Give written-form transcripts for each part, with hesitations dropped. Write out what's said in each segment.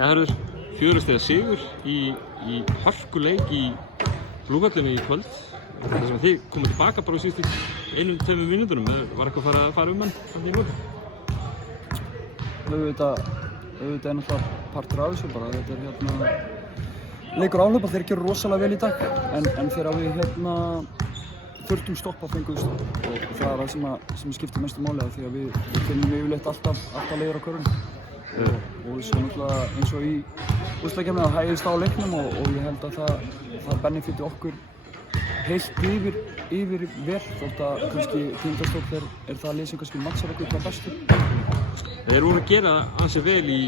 Ja, það verður 4 stiga sigur í hörkuleik í Flugvallinu í kvöld. Það sem þið komið tilbaka bara á síðustu 1-2 mínútunum. Var eitthvað að fara hann í nóg? Auðvitað er náttúrulega partur af þessu bara. Þetta leikur áhlaupa, þeir gerðu rosalega vel í dag. En þegar við þurftum stoppa fengum við stopp. Og það er það sem skiptir mestu máli því að við finnum yfirleitt alltaf leiður á körfunni. Og svo náttúrulega eins og í úrslitakeppninni það hægist á leiknum og ég held að það benefiti okkur heilt yfir vel þótt að kannski Tindastóll er það lið sem kannski matchar okkur hvað bestu. Þeir voru að gera ansi vel í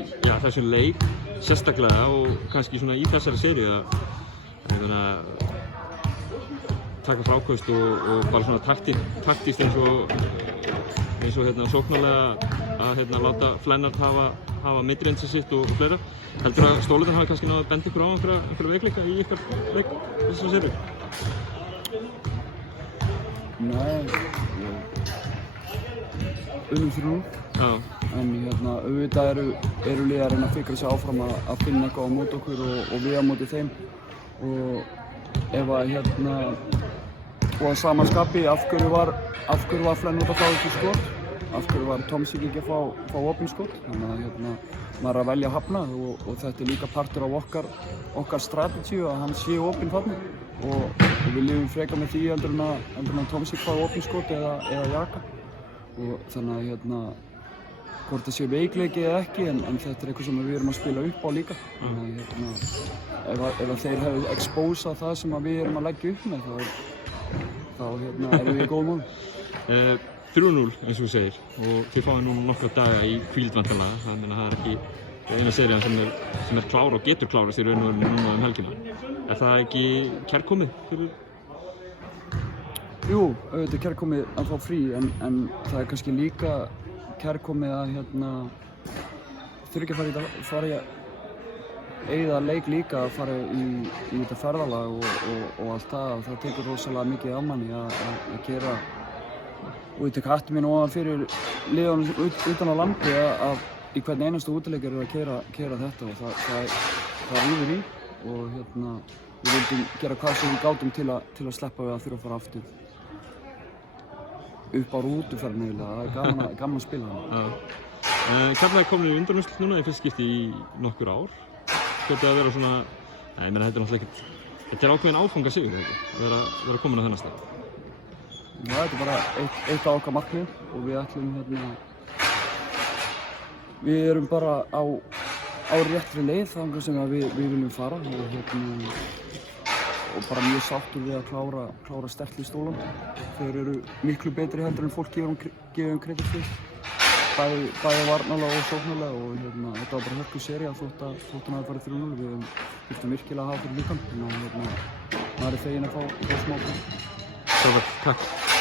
þessum leik sérstaklega og kannski svona í þessari seríu að taka frákvöst og bara svona taktískt eins og sóknarlega að láta Flennart hafa midrange sitt og fleira. Heldur að Stólitinn hafi kannski náðu að benda ykkur á einhverja veikleika í ykkar leik þessari seríu? Nei, unnum 3-0. Já. En auðvitað eru liðar að reyna að fikra sig áfram að finna eitthvað á móti okkur og við á móti þeim. Og ef og að sama skapi, af hverju var Flennart að fá ekki skot? Af hverju var Tomsik ekki að fá opin skot? Þannig að maður er að velja að hafna og þetta er líka partur af okkar strategíu að hann sé opin þarna. Og við lifum frekar með því heldur en að Tomsik fá opin skot eða Jaka. Og þannig að hvort það sé veikleiki eða ekki, en þetta er eitthvað sem við erum að spila upp á líka. Þannig að ef þeir hefðu exposað það sem við erum að leggja upp með, þá erum við í góðum málum. 3-0 eins og þú segir og þið fáið nú nokkra daga í hvíld væntanlega. Það er ekki eina serían sem er klár og getur klárast í raun og veru núna helgina. Er það ekki kærkomið fyrir? Jú, auðvitað er kærkomið að fá frí en það er kannski líka kærkomið að þurfi ekki að fara í að eyða leik líka að fara í þetta ferðalag og allt það tekur rosalega mikið af manni að gera og ég tek hattu mín ofan fyrir liðunum utan á landi að í hvern einastu útileik að keyra þetta og það ríður í og við vildum gera hvað sem við gátum til að sleppa við að þurfa að fara aftur upp á rútuferðinu eiginlega, það er gaman að spila það. Keflavík komin í undanúrslit núna í fyrsta skipti í nokkur ár. Hljóta að vera svona, ég meina þetta er náttúrulega ekkert, þetta er ákveðin áfangasigur að vera komin á þennan stað. Já, þetta er bara eitt af okkar markmið og við ætlum við erum bara á réttri leið þangað sem við viljum fara og bara mjög sáttur við að klára sterkli stólan. Þeir eru miklu betri heldur en fólk gefur kredit fyrir. Bæði varnarlega og sóknarlega og þetta var bara hörku sería þótt hann hafi farið 3-0. Við þurftum virkilega að hafa fyrir líkan. Þannig að maður er feginn að fá smá. Takk.